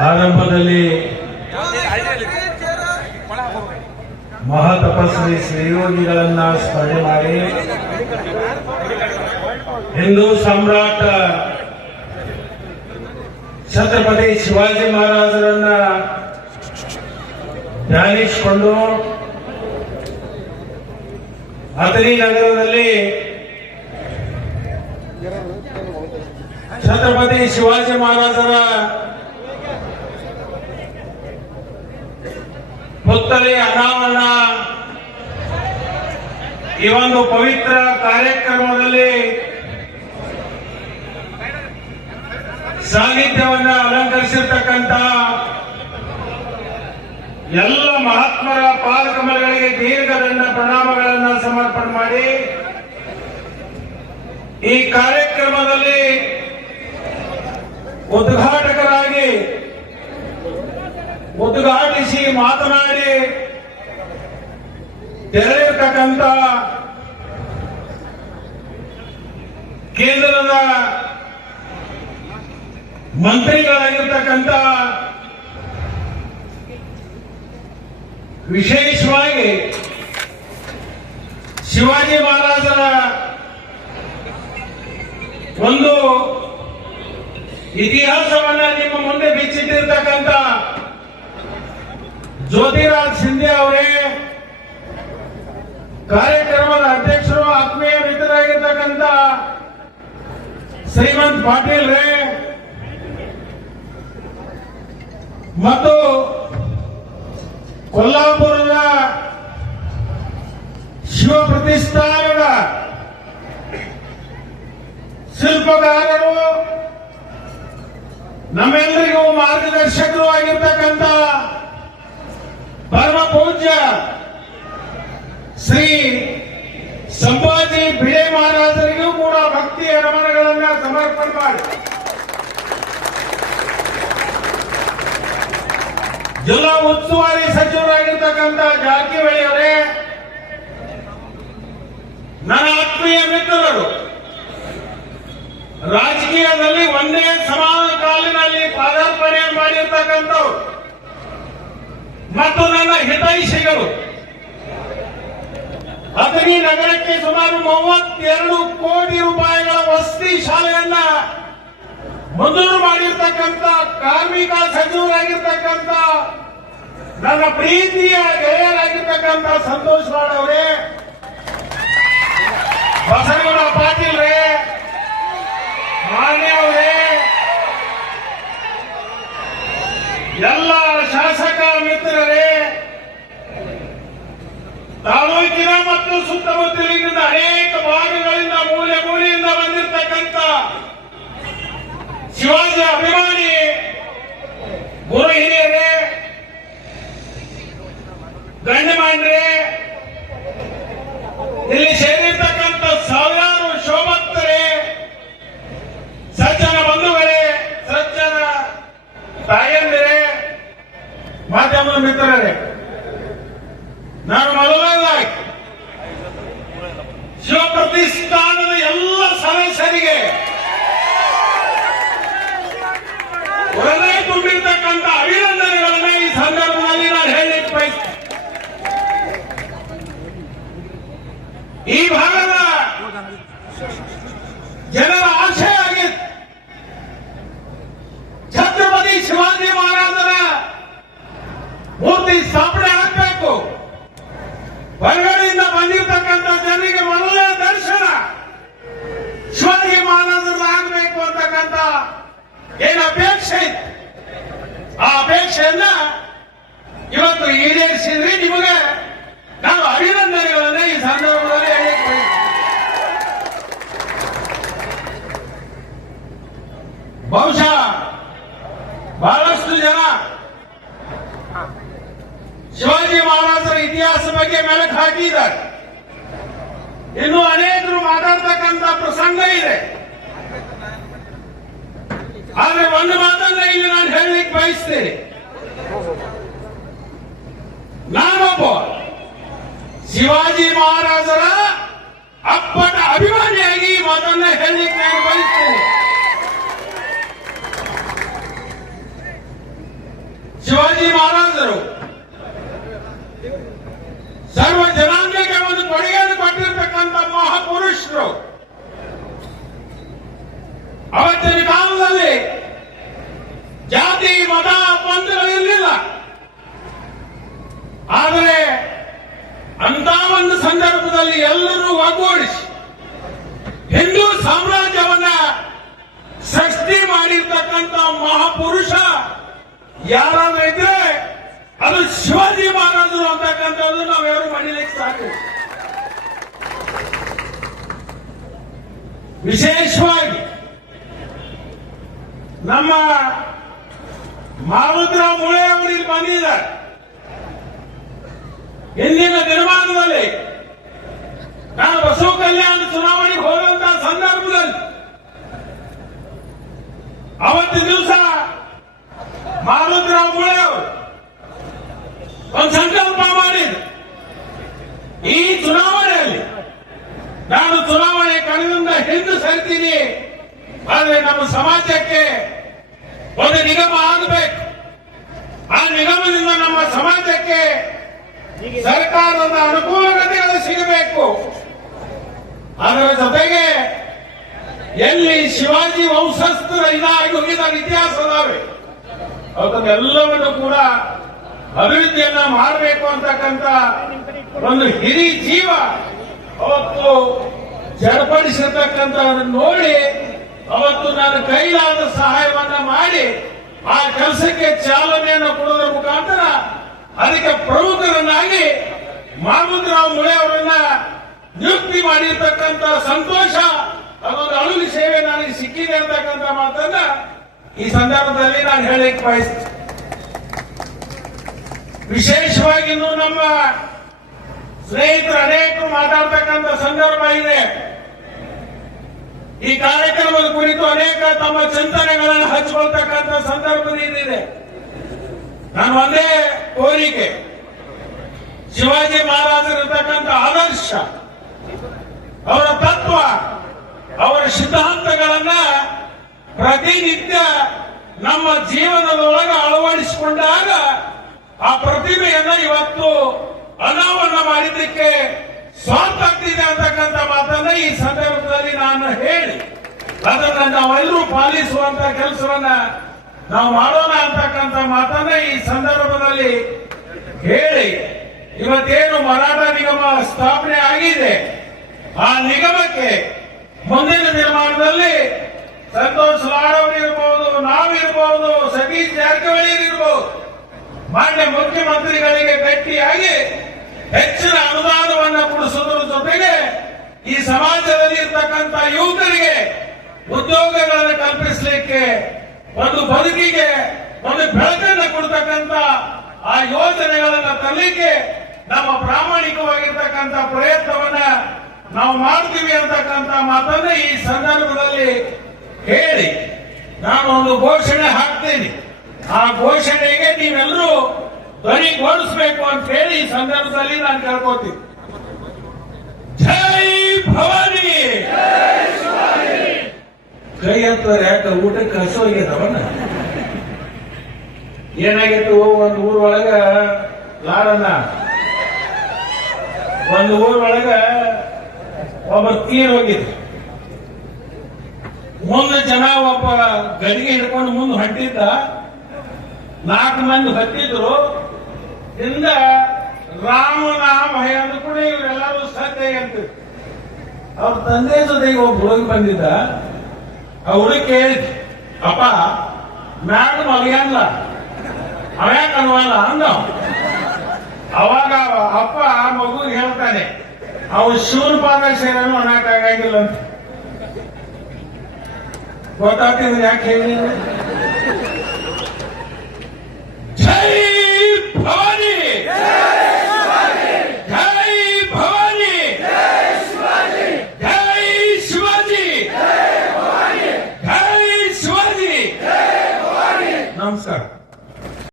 ಆರಂಭದಲ್ಲಿ ಮಹಾತಪಸ್ವಿ ಶ್ರೀಯೋಗಿಗಳನ್ನ ಸ್ಮರಣೆ ಮಾಡಿ ಹಿಂದೂ ಸಾಮ್ರಾಟ ಛತ್ರಪತಿ ಶಿವಾಜಿ ಮಹಾರಾಜರನ್ನ ಧ್ಯಾನಿಸಿಕೊಂಡು ಅಥಣಿ ನಗರದಲ್ಲಿ ಛತ್ರಪತಿ ಶಿವಾಜಿ ಮಹಾರಾಜರ ಪುತ್ಥಳಿ ಅನಾವರಣ ಈ ಒಂದು ಪವಿತ್ರ ಕಾರ್ಯಕ್ರಮದಲ್ಲಿ ಸಾನ್ನಿಧ್ಯವನ್ನ ಅಲಂಕರಿಸಿರ್ತಕ್ಕಂಥ ಎಲ್ಲ ಮಹಾತ್ಮರ ಪಾದಕಮಲಗಳಿಗೆ ದೀರ್ಘದಂಡ ಪ್ರಣಾಮಗಳನ್ನ ಸಮರ್ಪಣೆ ಮಾಡಿ ಈ ಕಾರ್ಯಕ್ರಮದಲ್ಲಿ ಉದ್ಘಾಟಕರಾಗಿ ಉದ್ಘಾಟಿಸಿ ಮಾತನಾಡಿ ತೆರಳಿರ್ತಕ್ಕಂಥ ಕೇಂದ್ರದ ಮಂತ್ರಿಗಳಾಗಿರ್ತಕ್ಕಂಥ ವಿಶೇಷವಾಗಿ ಶಿವಾಜಿ ಮಹಾರಾಜರ ಒಂದು ಇತಿಹಾಸವನ್ನ ನಿಮ್ಮ ಮುಂದೆ ಜ್ಯೋತಿರಾಜ್ ಸಿಂಧೆ ಅವರೇ, ಕಾರ್ಯಕ್ರಮದ ಅಧ್ಯಕ್ಷರು, ಆತ್ಮೀಯ ಮಿತ್ರರಾಗಿರ್ತಕ್ಕಂಥ ಶ್ರೀಮಂತ್ ಪಾಟೀಲ್ ರೇ, ಮತ್ತು ಕೊಲ್ಲಾಪುರದ ಶಿವ ಪ್ರತಿಷ್ಠಾನದ ಶಿಲ್ಪಕಾರರು, ನಮ್ಮೆಲ್ಲರಿಗೂ ಮಾರ್ಗದರ್ಶಕರು ಆಗಿರ್ತಕ್ಕಂಥ ಪೂಜ್ಯ ಶ್ರೀ ಸಂಭಾಜಿ ಬಿಳೆ ಮಹಾರಾಜರಿಗೂ ಕೂಡ ಭಕ್ತಿಯ ನಮನಗಳನ್ನ ಸಮರ್ಪಣೆ ಮಾಡಿ. ಜಿಲ್ಲಾ ಉಸ್ತುವಾರಿ ಸಚಿವರಾಗಿರ್ತಕ್ಕಂಥ ಜಾರಕಿಹೊಳಿ ಅವರೇ ನನ್ನ ಆತ್ಮೀಯ ಮಿತ್ರರು, ರಾಜಕೀಯದಲ್ಲಿ ಒಂದೇ ಸಮಾನ ಕಾಲಿನಲ್ಲಿ ಪಾದಾರ್ಪಣೆ ಮಾಡಿರ್ತಕ್ಕಂಥವ್ರು. ಮತ್ತು ನನ್ನ ಹಿತೈಷಿಗಳು ಅಥಣಿ ನಗರಕ್ಕೆ ಸುಮಾರು ಮೂವತ್ತೆರಡು ಕೋಟಿ ರೂಪಾಯಿಗಳ ವಸತಿ ಶಾಲೆಯನ್ನ ಮಂಜೂರು ಮಾಡಿರ್ತಕ್ಕಂಥ ಕಾರ್ಮಿಕ ಸಚಿವರಾಗಿರ್ತಕ್ಕಂಥ ನನ್ನ ಪ್ರೀತಿಯ ಗೆಳೆಯರಾಗಿರ್ತಕ್ಕಂಥ ಸಂತೋಷ್ ರಾಡ್ ಅವರೇ, ಬಸವಗೌಡ ಪಾಟೀಲ್ ರೇ, ಮಾನ್ಯ ಅವರೇ, ಎಲ್ಲ ಶಾಸಕ ಮಿತ್ರರೇ ತಾಲೂಕಿನ ಮತ್ತು ಸುತ್ತಮುತ್ತಲಿನಿಂದ ಅನೇಕ ಭಾಗಗಳಿಂದ ಮೂಲೆ ಮೂಲೆಯಿಂದ ಬಂದಿರತಕ್ಕಂಥ ಶಿವಾಜಿ ಅಭಿಮಾನಿ ಗುರು ಹಿರಿಯರೇ ಗಣ್ಯಮಾನ್ಯರೇ ಇಲ್ಲಿ ಸೇರಿರ್ತಕ್ಕಂಥ ಸಾವಿರಾರು ಶೋಭಕ್ತರೇ, ಸಜ್ಜನ ಬಂಧುಗಳೇ, ಸಜ್ಜನ ತಾಯಂದಿರೇ, ಮಾಧ್ಯಮದ ಮಿತ್ರರೇ, ನಾನು ಮೊದಲನೇದಾಗಿ ಶಿವ ಪ್ರತಿಷ್ಠಾನದ ಎಲ್ಲ ಸದಸ್ಯರಿಗೆ ಹೃದಯ ತುಂಬಿರ್ತಕ್ಕಂಥ ಅಭಿನಂದನೆಗಳನ್ನ ಈ ಸಂದರ್ಭದಲ್ಲಿ ನಾನು ಹೇಳಲಿಕ್ಕೆ ಬಯಸ್ತೇನೆ. ಈ ಭಾಗದ ಜನರ ಆಶಯ ಆಗಿತ್ತು ಛತ್ರಪತಿ ಶಿವಾಜಿ ಮಹಾರಾಜರ ಮೂರ್ತಿ ಸ್ಥಾಪನೆ ಆಗಬೇಕು ಹೊರಗಡೆಯಿಂದ ಬಂದಿರತಕ್ಕಂಥ ಜನರಿಗೆ ಮೊದಲನೇ ದರ್ಶನ ಶಿವಾಜಿ ಮಹಾರಾಜರ ಆಗಬೇಕು ಅಂತಕ್ಕಂಥ ಏನು ಅಪೇಕ್ಷೆ ಇತ್ತು ಆ ಅಪೇಕ್ಷೆಯನ್ನ ಇವತ್ತು ಈಡೇರಿಸಿದ್ರಿ ನಿಮಗೆ ನಾವು ಅಭಿನಂದನೆಗಳನ್ನ ಈ ಸಂದರ್ಭದಲ್ಲಿ ಹೇಳಿ ಬಹುಶಃ ಬಹಳಷ್ಟು ಜನ ಶಿವಾಜಿ ಮಹಾರಾಜರ ಇತಿಹಾಸ ಬಗ್ಗೆ ಮೆಲುಕು ಹಾಕಿದ್ದಾರೆ. ಇನ್ನು ಅನೇಕರು ಮಾತಾಡ್ತಕ್ಕಂಥ ಪ್ರಸಂಗ ಇದೆ. ಆದ್ರೆ ಒಂದು ಮಾತನ್ನ ಇಲ್ಲಿ ನಾನು ಹೇಳಲಿಕ್ಕೆ ಬಯಸ್ತೇನೆ. ನಾನೊಬ್ಬ ಶಿವಾಜಿ ಮಹಾರಾಜರ ಅಪ್ಪಟ ಅಭಿಮಾನಿಯಾಗಿ ಈ ಮಾತನ್ನ ಹೇಳಲಿಕ್ಕೆ ನಾನು ಬಯಸ್ತೇನೆ ಶಿವಾಜಿ ಮಹಾರಾಜರು ಸರ್ವ ಜನಾಂಗಕ್ಕೆ ಒಂದು ಕೊಡುಗೆಯನ್ನು ಕೊಟ್ಟಿರ್ತಕ್ಕಂಥ ಮಹಾಪುರುಷರು ಅವತ್ತಿನ ಕಾಲದಲ್ಲಿ ಜಾತಿ ಆದರೆ ಅಂತ ಒಂದು ಸಂದರ್ಭದಲ್ಲಿ ಎಲ್ಲರೂ ಒಗ್ಗೂಡಿಸಿ ಹಿಂದೂ ಸಾಮ್ರಾಜ್ಯವನ್ನ ಸೃಷ್ಟಿ ಮಾಡಿರ್ತಕ್ಕಂಥ ಮಹಾಪುರುಷ ಯಾರಾದ್ರೂ ಇದ್ರೆ ಅದು ಶಿವಾಜಿ ಮಹಾರಾಜರು ಅಂತಕ್ಕಂಥದ್ದು ನಾವ್ಯಾರು ಮಾಡಲಿಕ್ಕೆ ಸಾಕು ವಿಶೇಷವಾಗಿ ನಮ್ಮ ಮಾರುದ್ರಾವ್ ಮುಳೆ ಅವರು ಇಲ್ಲಿ ಬಂದಿದ್ದಾರೆ. ಇಂದಿನ ನಿರ್ಮಾಣದಲ್ಲಿ? ನಾನು ಬಸವ ಕಲ್ಯಾಣ ಚುನಾವಣೆಗೆ ಹೋದಂತ ಸಂದರ್ಭದಲ್ಲಿ ಅವತ್ತು ದಿವಸ ಮಾರುತಿರಾವ್ ಮುಳೆ ಅವರು ಒಂದು ಸಂಕಲ್ಪ ಮಾಡಿದ್ರು. ಈ ಚುನಾವಣೆಯಲ್ಲಿ ನಾನು ಚುನಾವಣೆ ಕಳೆದಿಂದ ಹಿಂದೆ ಸರಿತೀನಿ. ಆದರೆ ನಮ್ಮ ಸಮಾಜಕ್ಕೆ ಒಂದು ನಿಗಮ ಆಗಬೇಕು. ಆ ನಿಗಮದಿಂದ ನಮ್ಮ ಸಮಾಜಕ್ಕೆ ಸರ್ಕಾರದ ಅನುಕೂಲತೆಗಳು ಸಿಗಬೇಕು. ಅದರ ಜೊತೆಗೆ ಎಲ್ಲಿ ಶಿವಾಜಿ ವಂಶಸ್ಥರ ಇದಾಗಿ ಹೋಗಿದ ಇತಿಹಾಸ ಅದಾವೆ ಅದನ್ನೆಲ್ಲವನ್ನು ಕೂಡ ಅಭಿವೃದ್ಧಿಯನ್ನ ಮಾಡಬೇಕು ಅಂತಕ್ಕಂಥ ಒಂದು ಹಿರಿ ಜೀವ ಅವತ್ತು ಜಡಪಡಿಸಿರ್ತಕ್ಕಂಥವ್ರನ್ನ ನೋಡಿ ಅವತ್ತು ನಾನು ಕೈಲಾದ ಸಹಾಯವನ್ನ ಮಾಡಿ ಆ ಕೆಲಸಕ್ಕೆ ಚಾಲನೆಯನ್ನು ಕೊಡೋದ್ರ ಮುಖಾಂತರ ಅದಕ್ಕೆ ಪ್ರಮುಖರನ್ನಾಗಿ ಮಾಮೂದರಾವ್ ಮುಳೆ ಅವರನ್ನ ನಿಯುಕ್ತಿ ಮಾಡಿರ್ತಕ್ಕಂಥ ಸಂತೋಷ, ಅದೊಂದು ಅಳುಲಿ ಸೇವೆ ನನಗೆ ಸಿಕ್ಕಿದೆ ಅಂತಕ್ಕಂಥ ಮಾತನ್ನ ಈ ಸಂದರ್ಭದಲ್ಲಿ ನಾನು ಹೇಳಲಿಕ್ಕೆ ಬಯಸ್ತೀನಿ. ವಿಶೇಷವಾಗಿ ನಮ್ಮ ಸ್ನೇಹಿತರು ಅನೇಕರು ಮಾತಾಡ್ತಕ್ಕಂಥ ಸಂದರ್ಭ ಇದೆ. ಈ ಕಾರ್ಯಕ್ರಮದ ಕುರಿತು ಅನೇಕ ತಮ್ಮ ಚಿಂತನೆಗಳನ್ನು ಹಂಚಿಕೊಳ್ತಕ್ಕಂಥ ಸಂದರ್ಭ ಇದೆ ನಾನು ಒಂದೇ ಕೋರಿಕೆ. ಶಿವಾಜಿ ಮಹಾರಾಜರಿರ್ತಕ್ಕಂಥ ಆದರ್ಶ, ಅವರ ತತ್ವ, ಅವರ ಸಿದ್ಧಾಂತಗಳನ್ನ ಪ್ರತಿನಿತ್ಯ ನಮ್ಮ ಜೀವನದೊಳಗೆ ಅಳವಡಿಸಿಕೊಂಡಾಗ ಆ ಪ್ರತಿಭೆಯನ್ನ ಇವತ್ತು ಅನಾವರಣ ಮಾಡಿದ್ದಕ್ಕೆ ಸ್ವಾತಂತ್ರ್ಯ ಅಂತಕ್ಕಂಥ ಮಾತನ್ನ ಈ ಸಂದರ್ಭದಲ್ಲಿ ನಾನು ಹೇಳಿ. ಅದನ್ನ ನಾವೆಲ್ಲರೂ ಪಾಲಿಸುವಂತ ಕೆಲಸವನ್ನ ನಾವು ಮಾಡೋಣ ಅಂತಕ್ಕಂಥ ಮಾತನ್ನ ಈ ಸಂದರ್ಭದಲ್ಲಿ ಹೇಳಿ. ಇವತ್ತೇನು ಮರಾಠ ನಿಗಮ ಸ್ಥಾಪನೆ ಆಗಿದೆ? ಆ ನಿಗಮಕ್ಕೆ ಮುಂದಿನ ನಿರ್ಮಾಣದಲ್ಲಿ ಸಂತೋಷ್ ಲಾಡ್ ಇರಬಹುದು ನಾವಿರಬಹುದು ಸತೀಶ್ ಜಾರಕಿಹೊಳಿ ಇರಬಹುದು ಮಾನ್ಯ ಮುಖ್ಯಮಂತ್ರಿಗಳಿಗೆ ಭೇಟಿಯಾಗಿ ಹೆಚ್ಚಿನ ಅನುದಾನವನ್ನು ಕೊಡಿಸುವುದರ ಜೊತೆಗೆ ಈ ಸಮಾಜದಲ್ಲಿ ಇರ್ತಕ್ಕಂಥ ಯುವಕರಿಗೆ ಉದ್ಯೋಗಗಳನ್ನು ಕಲ್ಪಿಸಲಿಕ್ಕೆ ಒಂದು ಬದುಕಿಗೆ ಒಂದು ಬೆಳಕನ್ನು ಕೊಡ್ತಕ್ಕಂತ ಆ ಯೋಜನೆಗಳನ್ನ ತರಲಿಕ್ಕೆ ನಮ್ಮ ಪ್ರಾಮಾಣಿಕವಾಗಿರ್ತಕ್ಕಂಥ ಪ್ರಯತ್ನವನ್ನ ನಾವು ಮಾಡ್ತೀವಿ ಅಂತಕ್ಕಂಥ ಮಾತನ್ನ ಈ ಸಂದರ್ಭದಲ್ಲಿ ಹೇಳಿ. ನಾನು ಒಂದು ಘೋಷಣೆ ಹಾಕ್ತೇನೆ. ಆ ಘೋಷಣೆಗೆ ನೀವೆಲ್ಲರೂ ಧ್ವನಿಗೊಳಿಸಬೇಕು ಅಂತ ಹೇಳಿ ಈ ಸಂದರ್ಭದಲ್ಲಿ ನಾನು ಕೇಳ್ಕೊತೀನಿ ಜೈ ಭವಾನಿ! ಕೈ ಅಂತಾರೆ ಯಾಕೆ ಊಟಕ್ಕೆ ಹಸೋಗ್ಯದವನ್ನ ಏನಾಗಿತ್ತು? ಒಂದು ಊರೊಳಗ ಲಾರನ್ನ. ಒಂದು ಊರೊಳಗ ಒಬ್ಬ ತೀರ್ ಹೋಗಿದ್ರು. ಮುಂದೆ ಜನ ಒಬ್ಬ ಗಡಿಗೆ ಹಿಡ್ಕೊಂಡು ಮುಂದೆ ಹೊಂಟಿದ್ದ. ನಾಲ್ಕು ಮಂದಿ ಹತ್ತಿದ್ರು. ಹಿಂದ ರಾಮನಾಮ ಅಂದ ಕೂಡ ಇವರೆಲ್ಲರೂ ಸತ್ಯ ಅಂತ ಅವ್ರ ತಂದೆ ಜೊತೆಗೆ ಒಬ್ಬ ಹೋಗಿ ಬಂದಿದ್ದ. ಹುಡುಗ ಕೇಳಿದ್ ಅಪ್ಪ ಮ್ಯಾಗ ಮಲಗಲ್ಲ ಅವ್ಯಾಕ ಅನ್ವಲ್ಲ ಅಂದ ಅವ. ಅವಾಗ ಅವ ಅಪ್ಪ ಮಗು ಹೇಳ್ತಾನೆ ಅವನು ಶಿವನ ಪಾದ ಸೇರನು ಅನ್ನಕ್ಕಾಗಂಗಿಲ್ಲ ಅಂತ. ಗೊತ್ತಾಗ್ತಿದ್ರೆ ಯಾಕೆ ಹೇಳಿ ಜೈ